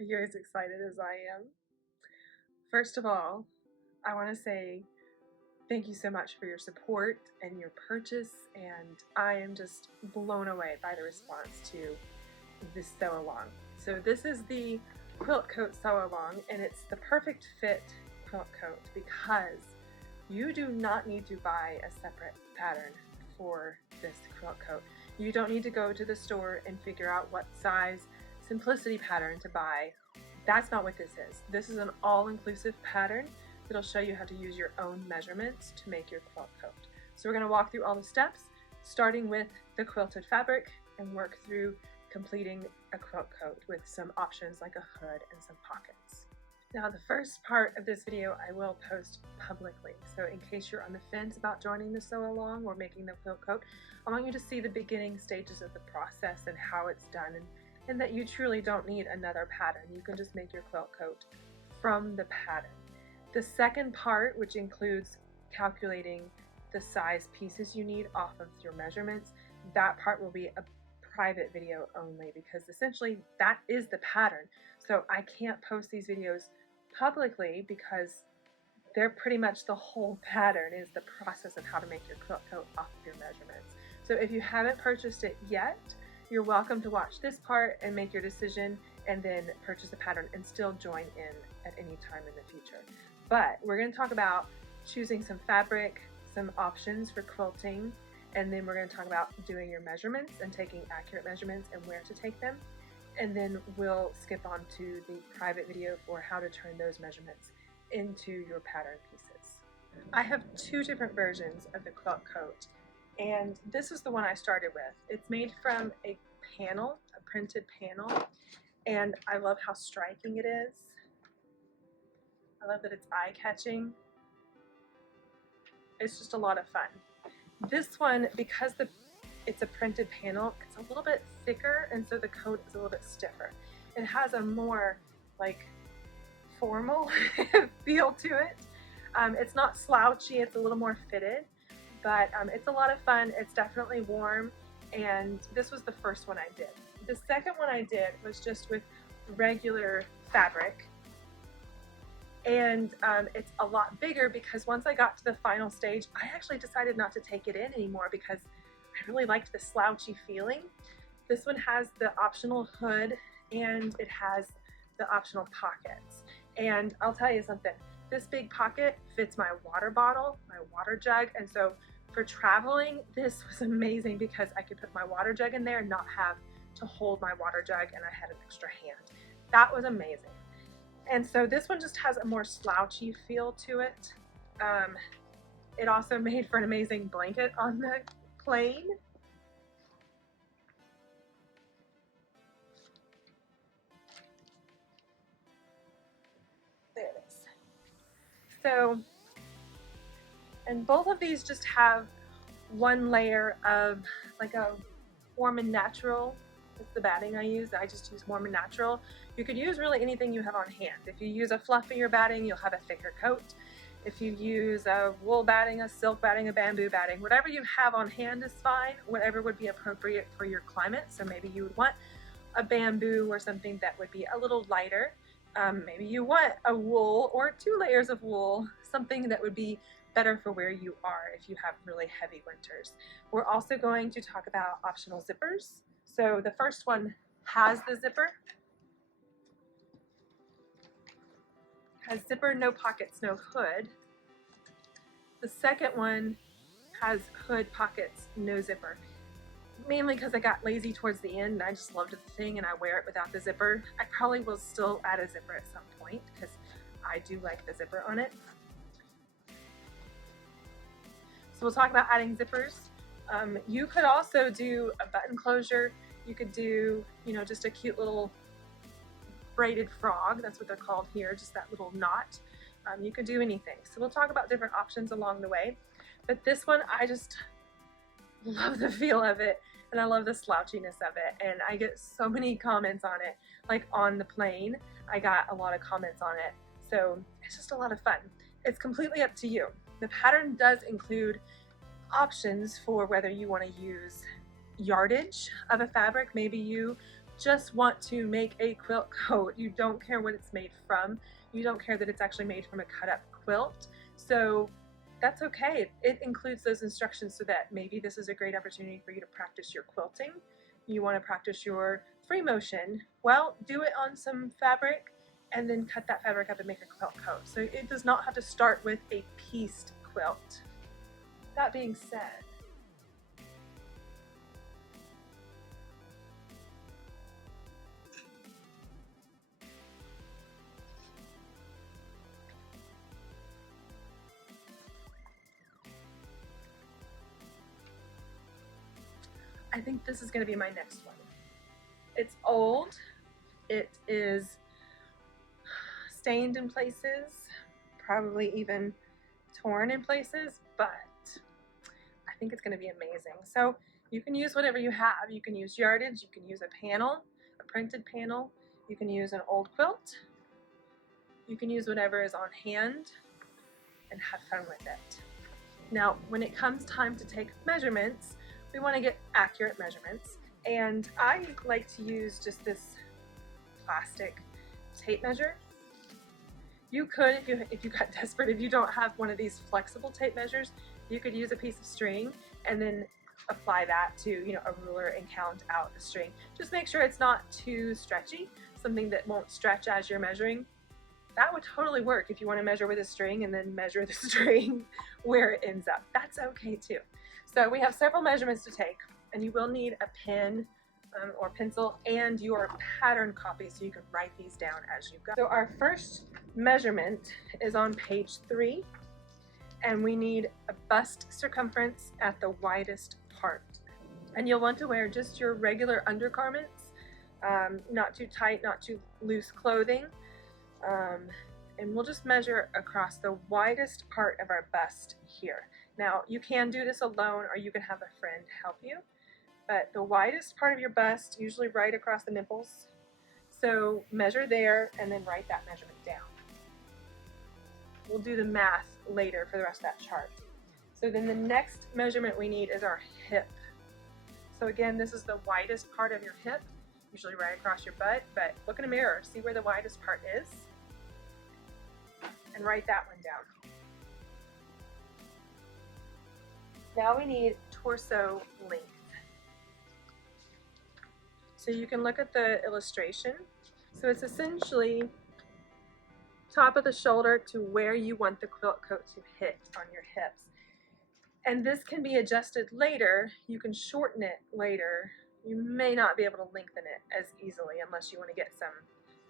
Are you as excited as I am? First of all, I want to say thank you so much for your support and your purchase, and I am just blown away by the response to this sew-along. So this is the Quilt Coat Sew-along, and it's the perfect fit quilt coat because you do not need to buy a separate pattern for this quilt coat. You don't need to go to the store and figure out what size simplicity pattern to buy. That's not what this is. This is an all-inclusive pattern that'll show you how to use your own measurements to make your quilt coat. So we're going to walk through all the steps, starting with the quilted fabric, and work through completing a quilt coat with some options like a hood and some pockets. Now the first part of this video I will post publicly, so in case you're on the fence about joining the sew-along or making the quilt coat, I want you to see the beginning stages of the process and how it's done, and that you truly don't need another pattern. You can just make your quilt coat from the pattern. The second part, which includes calculating the size pieces you need off of your measurements, that part will be a private video only because essentially that is the pattern. So I can't post these videos publicly because they're pretty much the whole pattern is the process of how to make your quilt coat off of your measurements. So if you haven't purchased it yet, you're welcome to watch this part and make your decision and then purchase the pattern and still join in at any time in the future. But we're going to talk about choosing some fabric, some options for quilting, and then we're going to talk about doing your measurements and taking accurate measurements and where to take them. And then we'll skip on to the private video for how to turn those measurements into your pattern pieces. I have two different versions of the quilt coat, and this is the one I started with. It's made from a panel, a printed panel, and I love how striking it is. I love that it's eye-catching. It's just a lot of fun. This one, because it's a printed panel, it's a little bit thicker, and so the coat is a little bit stiffer. It has a more like formal feel to it. It's not slouchy, it's a little more fitted, but it's a lot of fun. It's definitely warm, and this was the first one I did. The second one I did was just with regular fabric, and it's a lot bigger because once I got to the final stage, I actually decided not to take it in anymore because I really liked the slouchy feeling. This one has the optional hood and it has the optional pockets. And I'll tell you something, this big pocket fits my water bottle, my water jug, and so for traveling, this was amazing because I could put my water jug in there and not have to hold my water jug, and I had an extra hand. That was amazing. And so this one just has a more slouchy feel to it. It also made for an amazing blanket on the plane. There it is. So, and both of these just have one layer of like a warm and natural. That's the batting I use. I just use warm and natural. You could use really anything you have on hand. If you use a fluffier batting, you'll have a thicker coat. If you use a wool batting, a silk batting, a bamboo batting, whatever you have on hand is fine, whatever would be appropriate for your climate. So maybe you would want a bamboo or something that would be a little lighter. Maybe you want a wool or 2 layers of wool, something that would be better for where you are if you have really heavy winters. We're also going to talk about optional zippers. So the first one has the zipper. Has zipper, no pockets, no hood. The second one has hood, pockets, no zipper. Mainly because I got lazy towards the end and I just loved the thing and I wear it without the zipper. I probably will still add a zipper at some point because I do like the zipper on it. So we'll talk about adding zippers. You could also do a button closure. You could do, just a cute little braided frog. That's what they're called here, just that little knot. You could do anything. So we'll talk about different options along the way. But this one, I just love the feel of it and I love the slouchiness of it. And I get so many comments on it, like on the plane, I got a lot of comments on it. So it's just a lot of fun. It's completely up to you. The pattern does include options for whether you want to use yardage of a fabric. Maybe you just want to make a quilt coat. You don't care what it's made from. You don't care that it's actually made from a cut up quilt. So that's okay. It includes those instructions so that maybe this is a great opportunity for you to practice your quilting. You want to practice your free motion. Well, do it on some fabric and then cut that fabric up and make a quilt coat. So it does not have to start with a pieced quilt. That being said, I think this is going to be my next one. It's old. It is stained in places, probably even torn in places, but I think it's going to be amazing. So you can use whatever you have. You can use yardage, you can use a panel, a printed panel, you can use an old quilt, you can use whatever is on hand and have fun with it. Now, when it comes time to take measurements, we want to get accurate measurements, and I like to use just this plastic tape measure. You could, if you got desperate, if you don't have one of these flexible tape measures, you could use a piece of string and then apply that to, a ruler and count out the string. Just make sure it's not too stretchy, something that won't stretch as you're measuring. That would totally work if you want to measure with a string and then measure the string where it ends up. That's okay too. So we have several measurements to take, and you will need a pen or pencil and your pattern copy so you can write these down as you go. So our first measurement is on page 3, and we need a bust circumference at the widest part. And you'll want to wear just your regular undergarments, not too tight, not too loose clothing. And we'll just measure across the widest part of our bust here. Now, you can do this alone, or you can have a friend help you, but the widest part of your bust, usually right across the nipples. So measure there and then write that measurement down. We'll do the math later for the rest of that chart. So then the next measurement we need is our hip. So again, this is the widest part of your hip, usually right across your butt, but look in a mirror, see where the widest part is, and write that one down. Now we need torso length. So you can look at the illustration. So it's essentially top of the shoulder to where you want the quilt coat to hit on your hips. And this can be adjusted later. You can shorten it later. You may not be able to lengthen it as easily unless you want to get some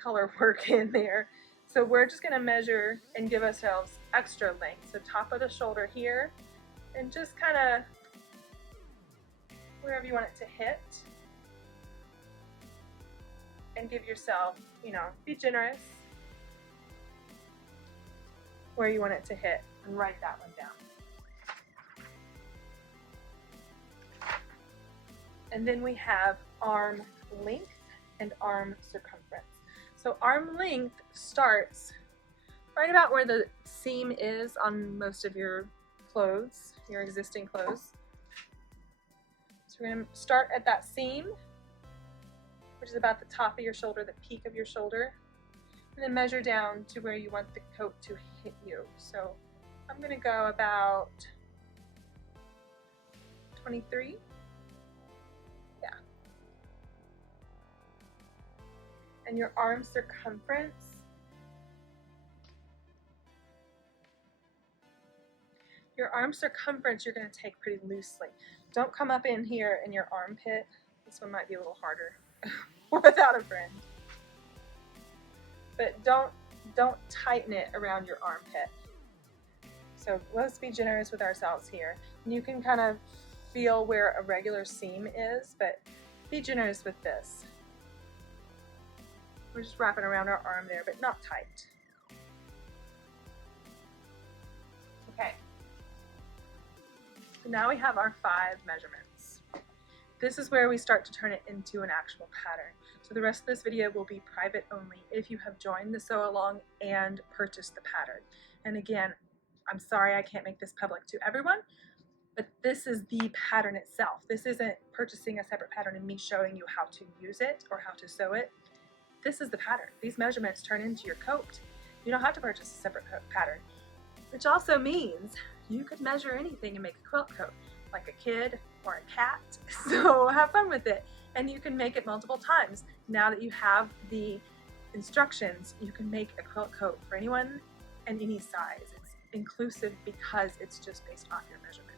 color work in there. So we're just going to measure and give ourselves extra length. So top of the shoulder here, and just kind of wherever you want it to hit. And give yourself, be generous where you want it to hit, and write that one down. And then we have arm length and arm circumference. So arm length starts right about where the seam is on most of your clothes, your existing clothes. So we're going to start at that seam, which is about the top of your shoulder, the peak of your shoulder, and then measure down to where you want the coat to hit you. So I'm going to go about 23. Yeah. And your arm circumference, you're going to take pretty loosely. Don't come up in here in your armpit. This one might be a little harder without a friend. But don't tighten it around your armpit. So let's be generous with ourselves here. And you can kind of feel where a regular seam is, but be generous with this. We're just wrapping around our arm there, but not tight. Okay. So now we have our 5 measurements. This is where we start to turn it into an actual pattern. So the rest of this video will be private only if you have joined the Sew-along and purchased the pattern. And again, I'm sorry I can't make this public to everyone, But this is the pattern itself. This isn't purchasing a separate pattern and me showing you how to use it or how to sew it. This is the pattern. These measurements turn into your coat. You don't have to purchase a separate pattern, which also means you could measure anything and make a quilt coat, like a kid or a cat. So have fun with it. And you can make it multiple times. Now that you have the instructions, you can make a quilt coat for anyone and any size. It's inclusive because it's just based on your measurements.